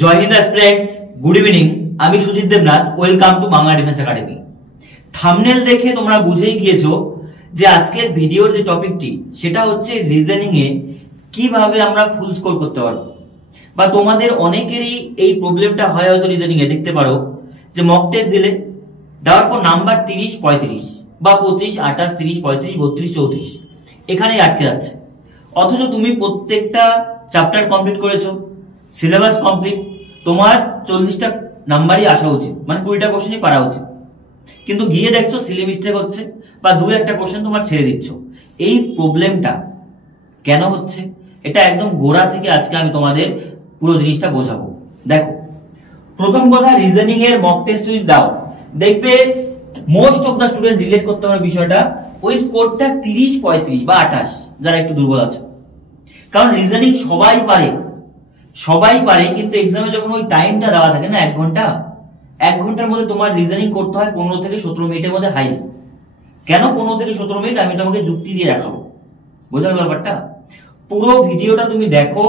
জয় Hind aspirants, good evening. আমি Sujit Debnath, welcome to Bangla defence academy. Thumbnail দেখে তোমরা বুঝেই গিয়েছো যে আজকের ভিডিওর যে টপিকটি সেটা হচ্ছে রিজনিং এ কিভাবে আমরা ফুল স্কোর করতে পারবো। বা তোমাদের অনেকেরই এই প্রবলেমটা হয়, হয়তো রিজনিং এ দেখতে পারো যে মক টেস্ট দিলে দেওয়ার পর নাম্বার 30, 35 বা 25, 28, 30, 35, 32, 34 এখানেই আটকে যাচ্ছে। অথচ তুমি প্রত্যেকটা চ্যাপ্টার কমপ্লিট করেছো, সিলেবাস কমপ্লিট, তোমার 40টা নাম্বারই আসা উচিত, মানে 20টা কোশ্চেনই পারা উচিত, কিন্তু গিয়ে দেখছো সিলি মিস্টেক হচ্ছে বা দু একটা কোশ্চেন তোমার ছেড়ে দিচ্ছ। এই প্রবলেমটা কেন হচ্ছে এটা একদম গোড়া থেকে আজকে আমি তোমাদের পুরো জিনিসটা বোঝাবো। দেখো, প্রথম কথা, রিজনিং এর মক টেস্ট যদি দাও দেখবে most of the student relate করতে পারে বিষয়টা, ওই স্কোরটা 30, 35 বা 28 যারা একটু দুর্বল আছে। কারণ রিজনিং সবাই পারে, কিন্তু এক্সামে যখন ওই টাইমটা দেওয়া থাকে না, 1 ঘন্টার মধ্যে তোমার রিজনিং করতে হয় 15 থেকে 17 মিনিটের মধ্যে হাই। কেন 15 থেকে 17 মিনিট আমি তোমাকে যুক্তি দিয়ে দেখাবো, বোঝা গেল ব্যাপারটা? পুরো ভিডিওটা তুমি দেখো,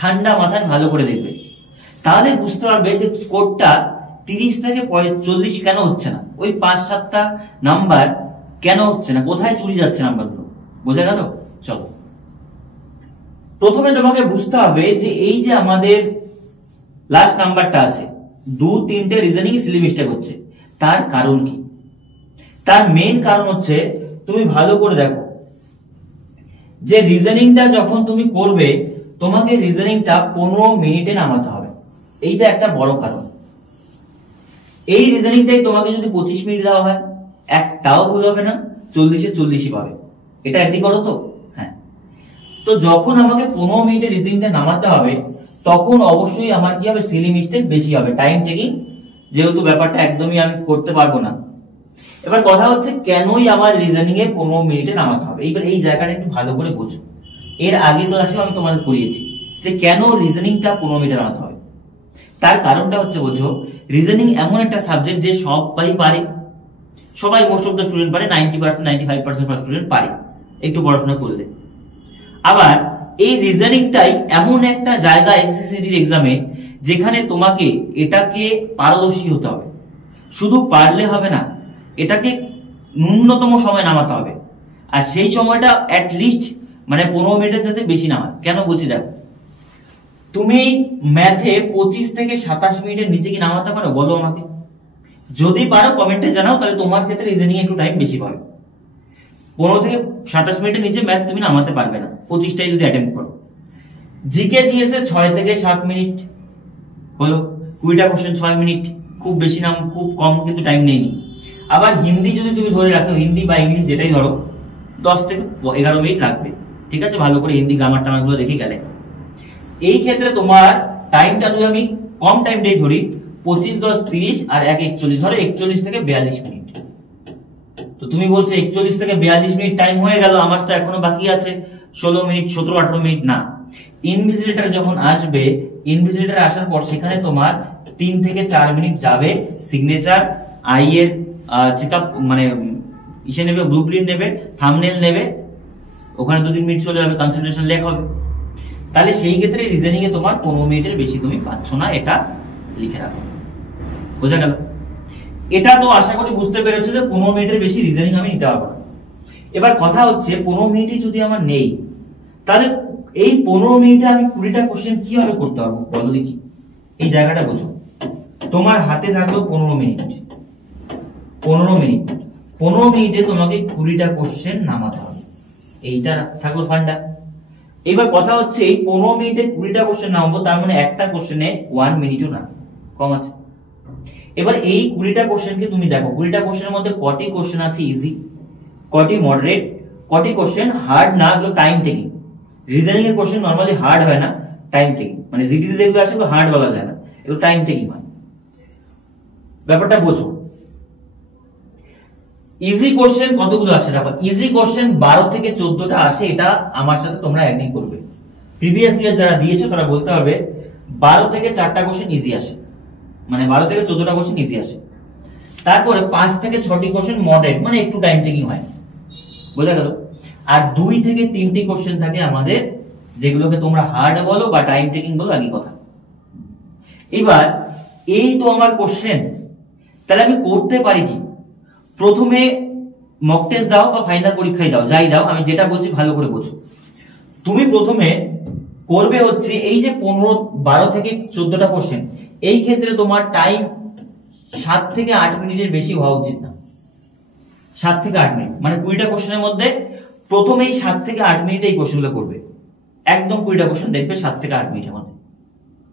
ঠান্ডা মাথায় ভালো করে দেখবে, তাহলে বুঝতে পারবে যে স্কোরটা 30 থেকে 40 কেন হচ্ছে না, ওই 5-7টা নাম্বার কেন হচ্ছে না, কোথায় চুরি যাচ্ছে নাম্বারগুলো। বোঝা গেল? চলো, প্রথমে তোমাকে বুঝতে হবে যে এই যে আমাদের লাস্ট নাম্বারটা আছে, 2-3টে রিজনিং সিলি মিস্টেক হচ্ছে, তার কারণ কি? তার মেইন কারণ হচ্ছে, তুমি ভালো করে দেখো যে রিজনিংটা যখন তুমি করবে তোমাকে রিজনিংটা 15 মিনিটে নামাতে হবে, এইটা একটা বড় কারণ। এই রিজনিংটাই তোমাকে যদি 25 মিনিট দেওয়া হয় একটাও ভুল হবে না, 40-এ 40ই পাবে। এটা একই করো তো? হ্যাঁ। তো যখন আমাকে 15 মিনিটে রিজনিংটা নামাতে হবে তখন অবশ্যই আমার কি হবে, সিলি মিস্টেক বেশি হবে, টাইম টেকিং, যেহেতু ব্যাপারটা একদমই আমি করতে পারবো না। এবার কথা হচ্ছে কেনই আমার রিজনিং এ 15 মিনিটে নামাতে হবে। এইবার এই জায়গাটা একটু ভালো করে বোঝো। এর আগে ক্লাসে আমি তোমাদের করিয়েছি যে কেন রিজনিংটা 15 মিনিটে নামাতে হবে। তার কারণটা হচ্ছে, বোঝো, রিজনিং এমন একটা সাবজেক্ট যে সবাই পারে, সবাই মোস্ট অফ দ্য স্টুডেন্ট পারে, 90%, 95% স্টুডেন্ট পারে একটু পড়াশোনা করলে। আবার এই রিজনিংটাই এমন একটা জায়গা এসএসসির এক্সামে যেখানে তোমাকে এটাকে পারদর্শী হতে হবে। শুধু পারলে হবে না, এটাকে ন্যূনতম সময় নামাতে হবে, আর সেই সময়টা অ্যাটলিস্ট মানে 15 মিনিটের যাতে বেশি না হয়। কেন বলছি দেখো, তুমি ম্যাথে 25 থেকে 27 মিনিটের নিচে কি নামাতে পারো বলো আমাকে? যদি পারো কমেন্টে জানাও, তাহলে তোমার ক্ষেত্রে রিজনিং একটু টাইম বেশি পাবে। 15 থেকে 27 মিনিটের নিচে ম্যাথ তুমি নামাতে পারবে না 25টাই যদি অ্যাটেম্প করো। জিকে জিএস এ 6 থেকে 7 মিনিট হলো, 20টা কোশ্চেন 6 মিনিট, খুব বেশি না, খুব কম কিন্তু টাইম নেইনি। আবার হিন্দি যদি তুমি ধরে রাখো, হিন্দি বা ইংলিশ যেটাই ধরো, 10 থেকে 11 মিনিট লাগবে। ঠিক আছে, ভালো করে হিন্দি গ্রামার টামার গুলো দেখে গেলে। এই ক্ষেত্রে তোমার টাইমটা যদি আমি কম টাইমটাই ধরি, 25, 10, 30 আর 1, 41, ধরো 41 থেকে 42 মিনিট। তো তুমি বলছো 41 থেকে 42 মিনিট টাইম হয়ে গেল, আমার তো এখনো বাকি আছে 16 মিনিট, 17, 18 মিনিট। না, ইনভিজিলেটর যখন আসবে, ইনভিজিলেটর আসার পর সেখানে তোমার 3 থেকে 4 মিনিট যাবে, সিগনেচার, আই এর চেকআপ, মানে ইসে নেবে, ব্লুপ্রিন্ট নেবে, থাম্বনেল নেবে, ওখানে 2-3 মিনিট চলে যাবে, কনসেন্ট্রেশন লেখা হবে। তাহলে সেই ক্ষেত্রে রিজনিং এ তোমার 15 মিনিটের বেশি তুমি পাচ্ছ না, এটা লিখে রাখো। বোঝা গেল? এটা তো আশা করি বুঝতে পেরেছো যে 15 মিনিটের বেশি রিজনিং আমি নিতে পারবো না। এবার কথা হচ্ছে 15 মিনিটই যদি আমার নেই, তাহলে এই 15 মিনিটে আমি 20টা কোশ্চেন কিভাবে করতে পারবো বলো দেখি। এই জায়গাটা বোঝো, তোমার হাতে থাকলো 15 মিনিট, 15 মিনিটে তোমাকে 20টা কোশ্চেন নামাতে হবে, এইটা থাকলো ফান্ডা। এবার কথা হচ্ছে এই 15 মিনিটে 20টা কোশ্চেন নামাবো, তার মানে একটা কোশ্চেনে 1 মিনিটও না, কম আছে। এবার এই 20টা কোশ্চেনকে তুমি দেখো, 20টা কোশ্চেনের মধ্যে কটি কোশ্চেন আছে ইজি, কটি মডারেট, কটি কোশ্চেন হার্ড না, এগুলো টাইম টেকিং। রিজনিং এর কোশ্চেন নরমালি হার্ড হয় না, টাইম টেকিং, মানে জিডিতে যেগুলো আসে এগুলো হার্ড বলা যায় না, এগুলো টাইম টেকিং হয়। ব্যাপারটা বোঝো। ইজি কোশ্চেন কতগুলো আসে দেখো, ইজি কোশ্চেন 12 থেকে 14টা আসে, এটা আমার সাথে তোমরা এগ্রি করবে। প্রিভিয়াস ইয়ার যারা দিয়েছে তারা বলতে পারবে 12 থেকে 4টা কোশ্চেন ইজি আসে, মানে 12 থেকে 14টা কোশ্চেন ইজি আসে। তারপরে 5 থেকে 6টি কোশ্চেন মডারেট, মানে একটু টাইম টেকিং হয়। বোঝা গেল? আর 2 থেকে 3টি কোশ্চেন থাকে আমাদের, যেগুলোকে তোমরা হার্ড বলো বা টাইম টেকিং বলো, একই কথা। এবার এই তো আমার কোশ্চেন, তাহলে আমি করতে পারি কি? প্রথমে মক টেস্ট দাও বা ফাইনাল পরীক্ষায় দাও, যাই দাও, আমি যেটা বলছি ভালো করে বোঝো। তুমি প্রথমে করবে হচ্ছে এই যে 12 থেকে 14টা কোশ্চেন, এই ক্ষেত্রে তোমার টাইম 7 থেকে 8 মিনিটের বেশি হওয়া উচিত না। 7 থেকে 8 মিনিট মানে 20টা কোশ্চেনের মধ্যে প্রথমেই 7 থেকে 8 মিনিটে এই কোশ্চেনগুলো করবে। একদম 20টা কোশ্চেন দেখবে 7 থেকে 8 মিনিটের মধ্যে।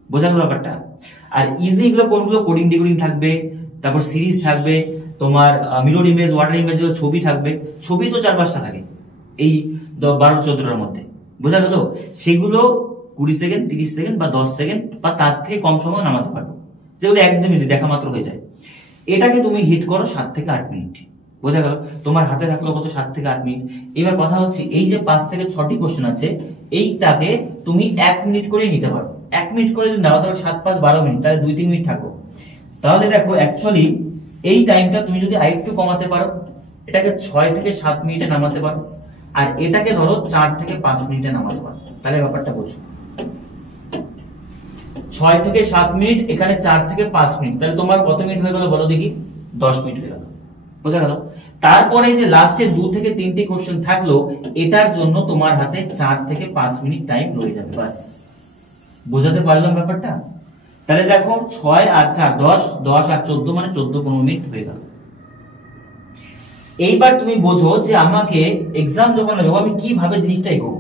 বোঝা গেল ব্যাপারটা? আর ইজি এগুলো কোনগুলো? কোডিং ডিকোডিং থাকবে, তারপর সিরিজ থাকবে, তোমার মিরর ইমেজ, ওয়াটার ইমেজ, ছবি থাকবে। ছবি তো 4-5টা থাকে এই 12-14টার মধ্যে। বোঝা গেল? সেগুলো 20 সেকেন্ড, 30 সেকেন্ড বা 10 সেকেন্ড বা তার থেকে কম সময় নামাতে পারবে, যেগুলো একদম ইজি, দেখা মাত্র হয়ে যায়। এটাকে তুমি হিট করো 7 থেকে 8 মিনিট। বোঝা গেল? তোমার হাতে থাকলো কত? 7 থেকে 8 মিনিট। এবার কথা হচ্ছে এই যে 5 থেকে 6টি কোশ্চেন আছে, এইটাকে তুমি 1 মিনিট করে নিতে পারো। 1 মিনিট করে যদি নাও তাহলে 7-5 12 মিনিট, তাহলে 2-3 মিনিট থাকো। তাহলে দেখো অ্যাকচুয়ালি এই টাইমটা তুমি যদি আরেকটু কমাতে পারো, এটাকে 6 থেকে 7 মিনিটে নামাতে পারো, আর এটাকে ধরো 4 থেকে 5 মিনিটে নামাতে পারো, তাহলে ব্যাপারটা বোঝো। 6 থেকে 7 মিনিট, এখানে 4 থেকে 5 মিনিট, তাহলে তোমার কত মিনিট হয়ে গেল বলো দেখি? 10 মিনিট হয়ে গেল। বোঝা গেল? তারপরে যে লাস্টে 2 থেকে 3টি কোশ্চেন থাকলো, এটার জন্য তোমার হাতে 4 থেকে 5 মিনিট টাইম রয়ে যাবে। বাস, বোঝাতে পারলাম ব্যাপারটা? তাহলে দেখো 6 আর 4 10, 10 আর 14 মানে 14-15 মিনিট হয়ে গেল। এইবার তুমি বোঝো যে আমাকে এক্সাম যখন নেব আমি কিভাবে জিনিসটা এগোবো।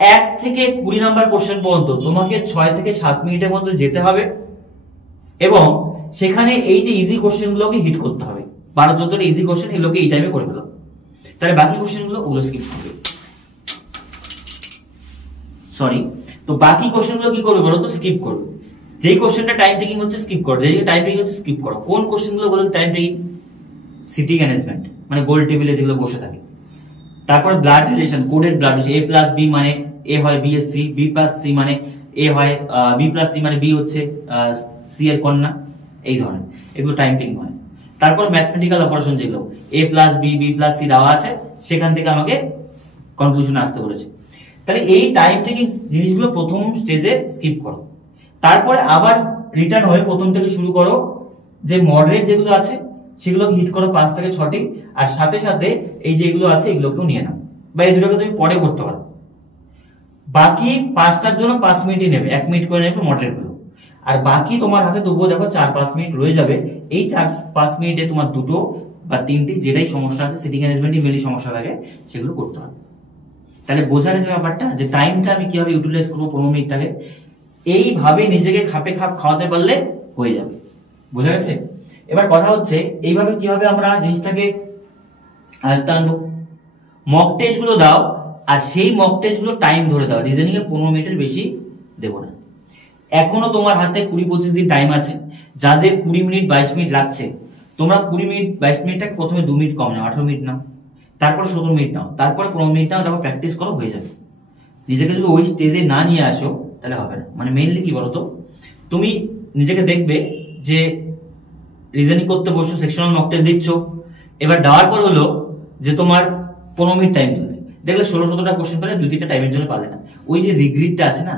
1 থেকে 20 নাম্বার কোশ্চেন পর্যন্ত তোমাকে 6 থেকে 7 মিনিটের মধ্যে যেতে হবে, এবং সেখানে এই যে ইজি কোশ্চেন গুলোকে হিট করতে হবে। 12-14টা ইজি কোশ্চেন, এগুলোকে এই টাইমে করে ফেলো। তাহলে বাকি কোশ্চেন গুলো ওগুলো স্কিপ করবে। সরি, তো বাকি কোশ্চেন গুলো কি করবে বলো তো? স্কিপ করবে। যেই কোশ্চেনটা টাইম টেকিং হচ্ছে স্কিপ করো, যেই টাইম টেকিং হচ্ছে স্কিপ করো। কোন কোশ্চেন গুলো বলো টাইম টেকিং? সিটিং অ্যারেঞ্জমেন্ট, মানে গোল টেবিলে যেগুলো বসে থাকে। তারপর blood relation, coded blood relation, A+B মানে A হয় B/3, B+C মানে A হয় B+C মানে B হচ্ছে C এর কন্যা, এই ধরনের এগুলো টাইম টেকিং হয়। তারপর ম্যাথমেটিক্যাল অপারেশন যেগুলো A+B, B+C দেওয়া আছে, সেখান থেকে আমাকে কনক্লুশনে আসতে বলেছে। তাহলে এই টাইম টেকিং জিনিসগুলো প্রথম স্টেজে স্কিপ করো। তারপরে আবার রিটার্ন হয়ে প্রথম থেকে শুরু করো, যে মডারেট যেগুলো আছে সেগুলোকে হিট করো 5 থেকে 6টি, আর সাথে সাথে এই যে এগুলো আছে এগুলোকেও নিয়ে নাও, বা এই দুটোকে তুমি পরে করতে পারো। বাকি 5টার জন্য 5 মিনিটই নেবে, 1 মিনিট করে নেবে মডারেট গুলো। আর বাকি তোমার হাতে তবুও দেখো 4-5 মিনিট রয়ে যাবে। এই 4-5 মিনিটে তোমার 2টো বা 3টি যেটাই সমস্যা আছে, সিটিং অ্যারেঞ্জমেন্টই মেনলি সমস্যা থাকে, সেগুলো করতে হবে। তাহলে বোঝা গেছে ব্যাপারটা, যে টাইমটা আমি কিভাবে ইউটিলাইজ করবো 15 মিনিটটাকে। এইভাবে নিজেকে খাপে খাপ খাওয়াতে পারলে হয়ে যাবে। বোঝা গেছে? এবার কথা হচ্ছে এইভাবে কিভাবে আমরা জিনিসটাকে আয়ত্তে আনবো। মক টেস্ট গুলো দাও, আর সেই মক টেস্ট গুলো টাইম ধরে দাও। রিজনিং এ 15 মিনিটের বেশি দেবো না। এখনো তোমার হাতে 20-25 দিন টাইম আছে। যাদের 20 মিনিট 22 মিনিট লাগছে, তোমরা 20 মিনিট 22 মিনিটটাকে প্রথমে 2 মিনিট কম নাও, 18 মিনিট নাও, তারপর 17 মিনিট নাও, তারপরে 15 মিনিট নাও, তারপর প্র্যাকটিস করো, হয়ে যাবে। নিজেকে যদি ওই স্টেজে না নিয়ে আসো তাহলে হবে না। মানে মেইনলি কি বলতো, তুমি নিজেকে দেখবে যে রিজনিং করতে বসো, সেকশনাল মক টেস্ট দিচ্ছ, এবার দেওয়ার পর হলো যে তোমার 15 মিনিট টাইম দিলে, দেখলে 16-17টা কোশ্চেন পেলে 2-3টা টাইমের জন্য পালে না। ওই যে রিগ্রেটটা আছে না,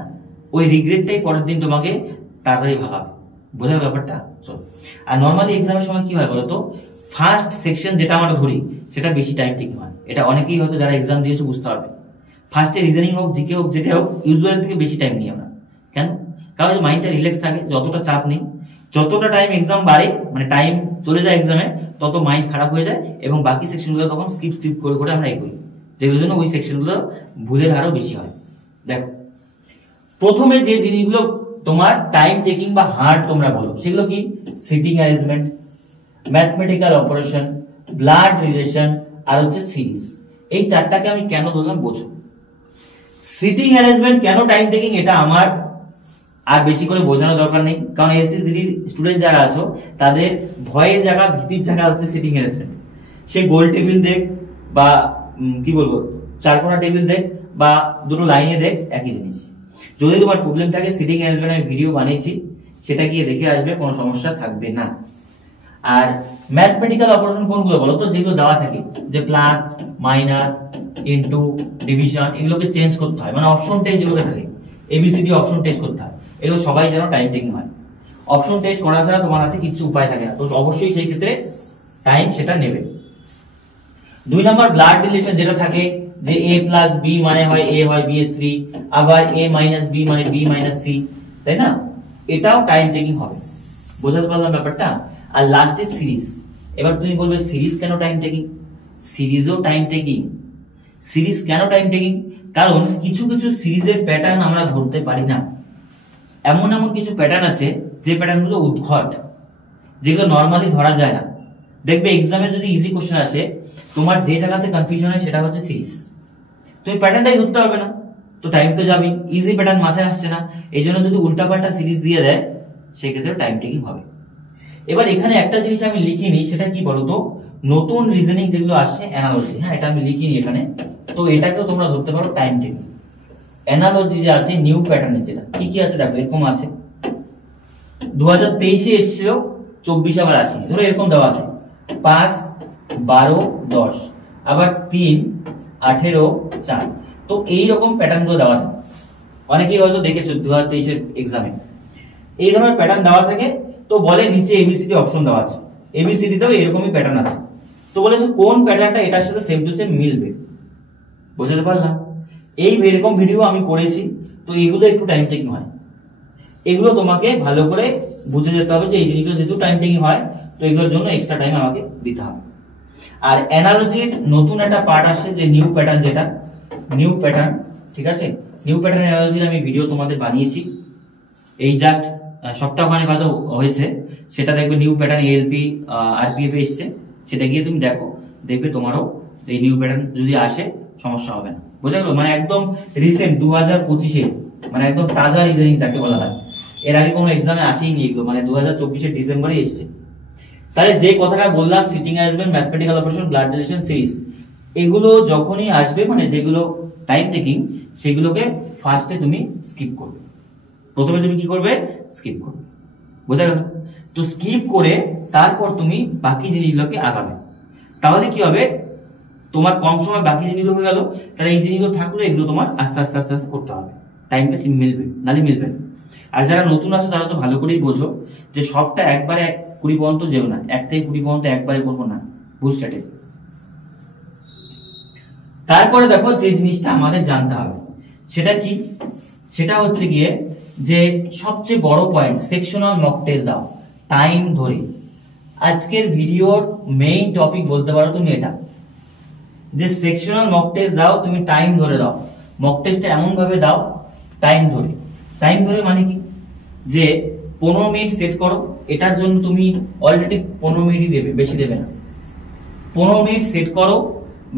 ওই রিগ্রেটটাই পরের দিন তোমাকে তাড়াতাড়ি ভাগাবে। বোঝার ব্যাপারটা? চলো। আর নর্মালি এক্সামের সময় কি হয় বলতো, ফার্স্ট সেকশন যেটা আমরা ধরি সেটা বেশি টাইম টেকিং হয়। এটা অনেকেই হয়তো যারা এক্সাম দিয়েছে বুঝতে পারবে। ফার্স্টে রিজনিং হোক, জিকে হোক, যেটা হোক, ইউজুয়াল থেকে বেশি টাইম নিই আমরা। কেন? কারণ মাইন্ডটা রিল্যাক্স থাকে, যতটা চাপ নেই, যতটা টাইম এক্সাম বাড়ে, মানে টাইম চলে যায় এক্সামে, তত মাইন্ড খারাপ হয়ে যায়, এবং বাকি সেকশনগুলো তখন স্কিপ করে করে আমরা এগোই, যেগুলোর জন্য ওই সেকশনগুলো ভুলের হারও বেশি হয়। দেখো, প্রথমে যে জিনিসগুলো তোমার টাইম টেকিং বা হার্ড তোমরা বলো, সেগুলো কি? Sitting arrangement, mathematical operation, blood relation, আর হচ্ছে সিরিজ। এই 4টাকে আমি কেন বললাম বোঝো। সিটিং অ্যারেঞ্জমেন্ট কেন টাইম টেকিং, এটা আমার আর বেশি করে বোঝানোর দরকার নেই, কারণ এসএসসি স্টুডেন্ট যারা আছো তাদের ভয়ের জায়গা, ভীতির জায়গা হচ্ছে সিটিং অ্যারেঞ্জমেন্ট। সে গোল টেবিল দেখ বা কি বলবো, 4 টেবিল দেখ বা 2টো লাইনে দেখ, একই জিনিস। যদি তোমার প্রবলেম থাকে, সিটিং অ্যারেঞ্জমেন্ট আমি ভিডিও বানিয়েছি, সেটা গিয়ে দেখে আসবে, কোনো সমস্যা থাকবে না। আর ম্যাথমেটিক্যাল অপারেশন কোনগুলো বলো তো? যেগুলো দেওয়া থাকে, যে প্লাস, মাইনাস, ইনটু, ডিভিশন, এগুলোকে চেঞ্জ করতে হয়, মানে অপশন টেস্ট যেগুলো থাকে, এবিসিডি অপশন টেস্ট করতে হয়। এগুলো সবাই যেন টাইম টেকিং হয়। অপশন টেস্ট করা ছাড়া তোমার হাতে কিছু উপায় থাকে না, তো অবশ্যই সেই ক্ষেত্রে টাইম সেটা নেবে। 2 নম্বর ব্লাড রিলেশন যেটা থাকে যে a প্লাস b মানে হয় a হয় bs3, আবার a মাইনাস b মানে b মাইনাস c, তাই না? এটাও টাইম টেকিং হবে। বোঝাতে পারলাম ব্যাপারটা? আর লাস্টে সিরিজ। এবার তুমি বলবে সিরিজ কেন টাইম টেকিং? সিরিজও টাইম টেকিং। সিরিজ কেন টাইম টেকিং? কারণ কিছু কিছু সিরিজের প্যাটার্ন আমরা ধরতে পারি না। এমন এমন কিছু প্যাটার্ন আছে যে প্যাটার্নগুলো উদ্ভট, যেগুলো নর্মালি ধরা যায় না। দেখবে এক্সামে যদি ইজি কোশ্চেন আসে, তোমার যে জায়গাতে কনফিউশন হয় সেটা হচ্ছে সিরিজ। তুমি প্যাটার্নটাই ধরতে হবে না, তো টাইম তো যাবেই। ইজি প্যাটার্ন মাথায় আসছে না, এই জন্য যদি উল্টাপাল্টা সিরিজ দিয়ে দেয় সেক্ষেত্রে টাইম টেকিং হবে। এবার এখানে একটা জিনিস আমি লিখিনি, সেটা কি বলতো, নতুন রিজনিং যেগুলো আসছে অ্যানালজি, হ্যাঁ এটা আমি লিখিনি এখানে, তো এটাকেও তোমরা ধরতে পারো টাইম টেকিং। অ্যানালজি যে আছে নিউ প্যাটার্নে, যেটা কি কি আছে দেখো, এরকম আছে 2023-এ এসেছিল, 24 আবার আসেনি, ধরো এরকম দেওয়া আছে 5, 12, 10, আবার 3, 18, 4। তো এইরকম প্যাটার্ন গুলো দেওয়া থাকে। অনেকেই হয়তো দেখেছো 2023-এর এক্সামে এই ধরনের প্যাটার্ন দেওয়া থাকে। তো বলে নিচে এবিসিডি অপশন দেওয়া আছে, এবিসিডি তেও এরকমই প্যাটার্ন আছে। তো বলেছে কোন প্যাটার্নটা এটার সাথে সেম টু সেম মিলবে। বুঝতে পারলাম? এই এরকম ভিডিও আমি করেছি, তো এগুলো একটু টাইম টেকিং হয়। এগুলো তোমাকে ভালো করে বুঝে যেতে হবে যে এই জিনিসগুলো যেহেতু টাইম টেকিং হয়, তো এগুলোর জন্য এক্সট্রা টাইম আমাকে দিতে হবে। আর অ্যানালজির নতুন একটা পার্ট আসে যে নিউ প্যাটার্ন, যেটা নিউ প্যাটার্ন, ঠিক আছে? নিউ প্যাটার্ন অ্যানালজির আমি ভিডিও তোমাদের বানিয়েছি, এই জাস্ট সপ্তাহখানেক হয়তো হয়েছে। সেটা দেখবে নিউ প্যাটার্ন এএলপি আরপিএফ এ এসছে, সেটা গিয়ে তুমি দেখো, দেখবে তোমারও এই নিউ প্যাটার্ন যদি আসে সমস্যা হবে না। বোঝা গেল? মানে একদম রিসেন্ট 2025-এ, মানে একদম তাজা রিজনিং যাকে বলা হয়। এর আগে কোনো এক্সামে আসেইনি এগুলো, মানে 2024-এর ডিসেম্বরে এসছে। তাহলে যে কথাটা বললাম, sitting arrangement, mathematical operation, blood relation, series, এগুলো যখনই আসবে, মানে যেগুলো টাইম টেকিং, সেগুলোকে ফার্স্টে তুমি স্কিপ করবে। প্রথমে তুমি কি করবে? স্কিপ করবে। বোঝা গেল? তো স্কিপ করে তারপর তুমি বাকি জিনিসগুলোকে আগাবে। তাহলে কি হবে, তোমার কম সময় বাকি জিনিসগুলো হয়ে গেল, তাহলে এই জিনিসগুলো থাকলে এগুলো তোমার আস্তে আস্তে আস্তে আস্তে করতে হবে। টাইমটা মিলবে, নালে মিলবে না। আর যারা নতুন আছে তারা তো ভালো করেই বোঝো যে সবটা একবারে 20 পর্যন্ত যেও না, 1 থেকে 20 পর্যন্ত একবারে করবো না, ভুল স্ট্র্যাটেজি। তারপরে দেখো যে জিনিসটা আমাদের জানতে হবে সেটা কি, সেটা হচ্ছে গিয়ে যে সবচেয়ে বড় পয়েন্ট, সেকশনাল মক টেস্ট দাও টাইম ধরে। আজকের ভিডিওর মেইন টপিক বলতে পারো তুমি এটা, যে সেকশনাল মক টেস্ট দাও তুমি টাইম ধরে দাও। মক টেস্টটা এমন ভাবে দাও টাইম ধরে। টাইম ধরে মানে কি, যে 15 মিনিট সেট করো, এটার জন্য তুমি অলরেডি 15 মিনিটই দেবে, বেশি দেবে না। 15 মিনিট সেট করো,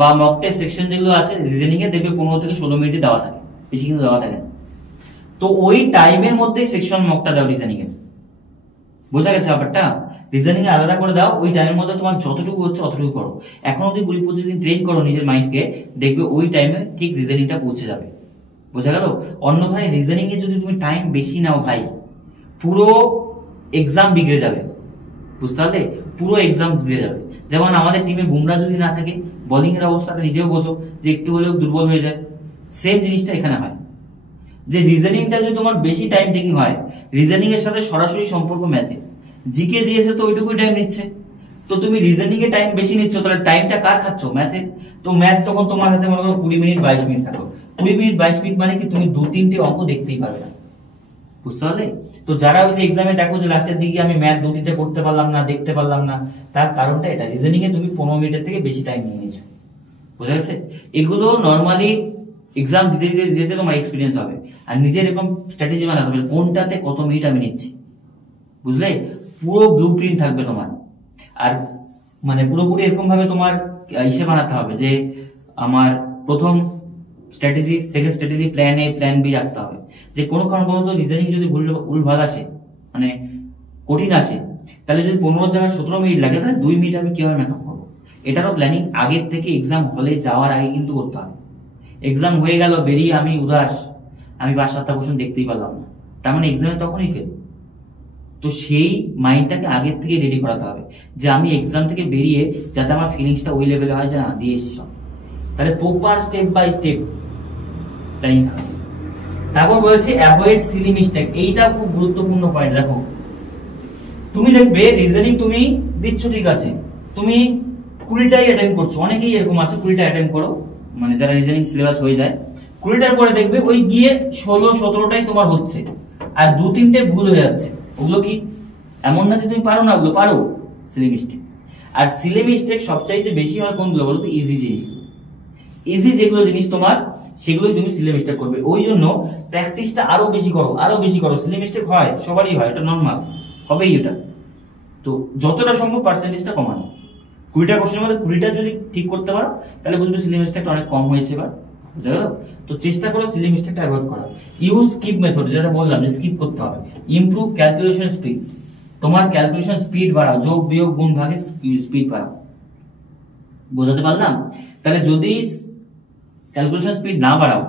বা মক টেস্ট সেকশন যেগুলো আছে রিজনিং এ দেখবে 15 থেকে 16 মিনিটই দেওয়া থাকে, বেশি কিন্তু দেওয়া থাকে না। তো ওই টাইমের মধ্যেই সেকশন মকটা দাও রিজনিং এর। বোঝা গেছে ব্যাপারটা? রিজনিং এ আলাদা করে দাও, ওই টাইমের মধ্যে তোমার যতটুকু হচ্ছে অতটুকু করো। এখন অব্দি 20-25 দিন ট্রেন করো নিজের মাইন্ডকে, দেখবে ওই টাইমে ঠিক রিজনিংটা পৌঁছে যাবে। বোঝা গেল? অন্যথায় রিজনিং এ যদি তুমি টাইম বেশি নাও ভাই, পুরো এক্সাম বিগড়ে যাবে। বুঝতে পারলে? পুরো এক্সাম বিগড়ে যাবে। যেমন আমাদের টিমে বুমরা যদি না থাকে, বোলিং এর অবস্থাটা নিজেও বোঝো যে একটু হলেও দুর্বল হয়ে যায়। সেম জিনিসটা এখানে হয়, যে রিজনিংটা যদি তোমার বেশি টাইম টেকিং হয়, রিজনিং এর সাথে সরাসরি সম্পর্ক ম্যাথে, জিকে দিয়েছে তো ওইটুকুই টাইম নিচ্ছে, তো তুমি রিজনিং এ টাইম বেশি নিচ্ছ, তাহলে টাইমটা কার খাচ্ছ? ম্যাথে। তো ম্যাথ তখন তোমার হাতে মনে করো 20 মিনিট 22 মিনিট থাকো। 20 মিনিট 22 মিনিট মানে কি, তুমি 2-3টে অঙ্ক দেখতেই পারবে না। বুঝতে পারলে? তো যারা ওই যে এক্সামে দেখো যে লাস্টের দিকে আমি ম্যাথ 2-3টে করতে পারলাম না, দেখতে পারলাম না, তার কারণটা এটা, রিজনিং এ তুমি 15 মিনিটের থেকে বেশি টাইম নিয়ে নিয়েছো। বুঝা গেছে? এগুলো নর্মালি এক্সাম দিতে দিতে দিতে তোমার এক্সপিরিয়েন্স হবে, আর নিজের এরকম স্ট্র্যাটেজি বানাতে হবে কোনটাতে কত মিনিট আমি নিচ্ছি। বুঝলে? পুরো ব্লু প্রিন্ট থাকবে তোমার। আর মানে পুরোপুরি এরকম ভাবে তোমার ইসে বানাতে হবে যে আমার প্রথম strategy, second strategy, plan A, plan B রাখতে হবে। যে কোনো কারণ বলতো রিজনিং যদি ভুলভাল আসে, মানে কঠিন আসে, তাহলে যদি 15 জায়গায় 17 মিনিট লাগে, তাহলে 2 মিনিট আমি কিভাবে মেকআপ করবো? এটারও প্ল্যানিং আগের থেকে এক্সাম হলে যাওয়ার আগে কিন্তু করতে হবে। এক্সাম হয়ে গেল, বেরিয়ে আমি উদাস, আমি 5-7টা কোশ্চেন দেখতেই পারলাম না, তার মানে এক্সামে তখনই ফেল। তো সেই মাইন্ডটাকে আগের থেকে রেডি করাতে হবে যে আমি এক্সাম থেকে বেরিয়ে যাতে আমার ফিলিংসটা ওই লেভেলে হয় যে না দিয়ে এসেছি সব। তাহলে proper step by step planning থাকবে। তারপর বলেছে অ্যাভয়েড সিলি মিস্টেক, এইটা খুব গুরুত্বপূর্ণ পয়েন্ট। দেখো তুমি দেখবে রিজনিং তুমি দিচ্ছ ঠিক আছে, তুমি 20টাই অ্যাটেম্প করছো, অনেকেই এরকম আছে 20টা অ্যাটেম্প করো, মানে যারা রিজনিং সিলেবাস হয়ে যায় 20টার পরে দেখবে ওই গিয়ে 16-17টাই তোমার হচ্ছে, আর 2-3টে ভুল হয়ে যাচ্ছে। ওগুলো কি এমন না যে তুমি পারো না, ওগুলো পারো, সিলি মিস্টেক। আর সিলি মিস্টেক সবচাইতে বেশি হয় কোনগুলো বলো তো? ইজি জিনিস, ইজি যেগুলো জিনিস তোমার সেগুলোই তুমি সিলি মিস্টেক করবে। ওই জন্য প্র্যাকটিসটা আরো বেশি করো, আরো বেশি করো। সিলি মিস্টেক হয়, সবারই হয়, এটা নর্মাল, হবেই এটা। তো যতটা সম্ভব পার্সেন্টেজটা কমানো। 20টা কোশ্চেনের মধ্যে 20টা যদি ঠিক করতে পারো তাহলে বুঝবে সিলি মিস্টেকটা অনেক কম হয়েছে এবার, বুঝা গেল? তো চেষ্টা করো সিলি মিস্টেকটা অ্যাভয়েড করার। ইউজ স্কিপ মেথড, যেটা বললাম যে স্কিপ করতে হবে। ইমপ্রুভ ক্যালকুলেশন স্পিড, তোমার ক্যালকুলেশন স্পিড বাড়াও, যোগ বিয়োগ গুণ ভাগে স্পিড বাড়াও। বোঝাতে পারলাম? তাহলে যদি ক্যালকুলেশন স্পিড না বাড়াও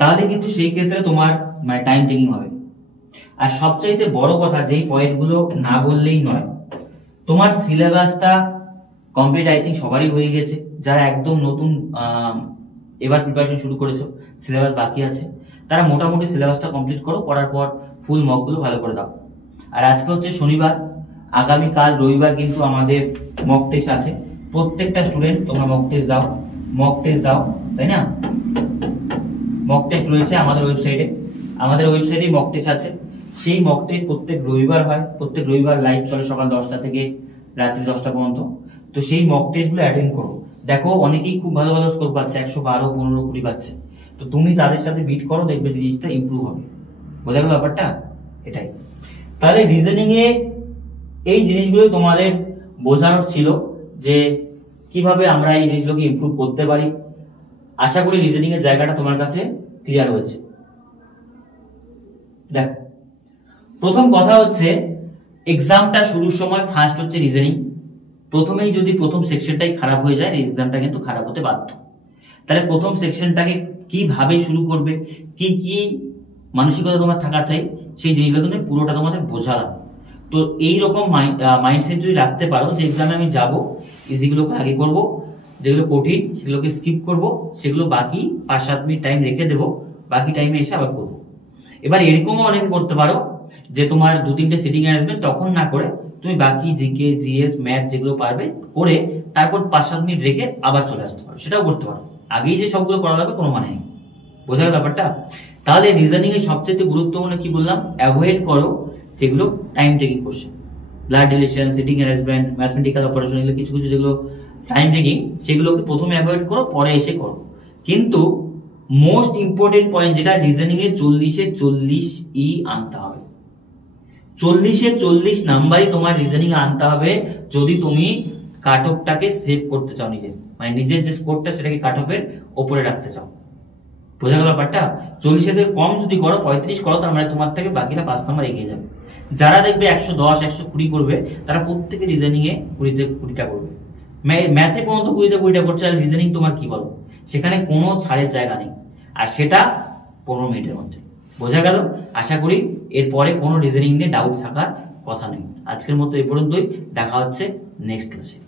তাহলে কিন্তু সেই ক্ষেত্রে তোমার মানে টাইম টেকিং হবে। আর সবচাইতে বড় কথা, যেই পয়েন্টগুলো না বললেই নয়, তোমার সিলেবাসটা কমপ্লিট আই থিঙ্ক সবারই হয়ে গেছে। যারা একদম নতুন এবার প্রিপারেশন শুরু করেছো, সিলেবাস বাকি আছে, তারা মোটামুটি সিলেবাসটা কমপ্লিট করো, করার পর ফুল মকগুলো ভালো করে দাও। আর আজকে হচ্ছে শনিবার, আগামীকাল রবিবার কিন্তু আমাদের মক টেস্ট আছে। প্রত্যেকটা স্টুডেন্ট তোমরা মক টেস্ট দাও, মক টেস্ট দাও, তাই না? মক টেস্ট রয়েছে আমাদের ওয়েবসাইটে, আমাদের ওয়েবসাইটে মক টেস্ট আছে। সেই মক টেস্ট প্রত্যেক রবিবার হয়, প্রত্যেক রবিবার লাইভ চলে সকাল 10টা থেকে রাত্রি 10টা পর্যন্ত। তো সেই মক টেস্ট গুলো অ্যাটেন্ড করো। দেখো অনেকেই খুব ভালো ভালো স্কোর পাচ্ছে, 112, 15, 20 পাচ্ছে। তো তুমি তাদের সাথে বিট করো, দেখবে জিনিসটা ইমপ্রুভ হবে। বোঝা গেল ব্যাপারটা? এটাই। তাহলে রিজনিং এ এই জিনিসগুলো তোমাদের বোঝানোর ছিল যে কিভাবে আমরা এই জিনিসগুলোকে ইমপ্রুভ করতে পারি। আশা করি রিজনিং এর জায়গাটা তোমার কাছে ক্লিয়ার হয়েছে। দেখো প্রথম কথা হচ্ছে, এক্সামটা শুরুর সময় ফার্স্ট হচ্ছে রিজনিং। প্রথমেই যদি প্রথম সেকশনটাই খারাপ হয়ে যায়, এক্সামটা কিন্তু খারাপ হতে বাধ্য। তাহলে প্রথম সেকশনটাকে কিভাবে শুরু করবে, কি কি মানসিকতা তোমার থাকা চাই, সেই জিনিসগুলো কিন্তু পুরোটা তোমাদের বোঝালাম। তো এইরকম মাইন্ডসেট যদি রাখতে পারো যে এক্সামে আমি যাবো, ইজিগুলোকে আগে করব, যেগুলো কঠিন সেগুলোকে স্কিপ করব, সেগুলো বাকি 5-7 মিনিট টাইম রেখে দেবো, বাকি টাইমে এসে আবার করবো। এবার এরকমও অনেকে করতে পারো যে তোমার 2-3টে সিটিং অ্যারেঞ্জমেন্ট তখন না করে তুমি বাকি জিকে, জিএস, ম্যাথ যেগুলো পারবে করে তারপর 5-7 মিনিট রেখে আবার চলে আসতে পারো, সেটাও করতে পারো। আগেই যে সবগুলো করা যাবে কোনো মানে নেই। বোঝা গেল ব্যাপারটা? তাহলে রিজনিং এর সবচেয়ে গুরুত্বপূর্ণ কি বললাম? অ্যাভয়েড করো যেগুলো time taking question, blood relation, sitting arrangement, mathematical operation, এগুলো কিছু কিছু যেগুলো টাইম টেকিং, সেগুলোকে প্রথমে অ্যাভয়েড করো, পরে এসে করো। কিন্তু মোস্ট ইম্পর্টেন্ট পয়েন্ট যেটা, রিজনিং এ 40-এ 40 আনতে হবে। 40-এ 40 নাম্বারই তোমার রিজনিং এ আনতে হবে যদি তুমি কাট অফটাকে সেভ করতে চাও, নিজের মানে নিজের যে স্কোরটা সেটাকে কাট অফের ওপরে রাখতে চাও। বোঝা গেল ব্যাপারটা? 40-এর থেকে কম যদি করো, 35 করো, তার মানে তোমার থেকে বাকিটা 5 নাম্বার এগিয়ে যাবে। যারা দেখবে 110, 120 করবে, তারা প্রত্যেকে রিজনিং এ 20-20টা করবে। ম্যাথে পর্যন্ত 20-20টা করছে, আর রিজনিং তোমার কি বলো? সেখানে কোনো ছাড়ের জায়গা নেই, আর সেটা 15 মিনিটের মধ্যে। বোঝা গেল? আশা করি এরপরে কোনো রিজনিং নিয়ে ডাউট থাকার কথা নেই। আজকের মতো এই পর্যন্তই, দেখা হচ্ছে নেক্সট ক্লাসে।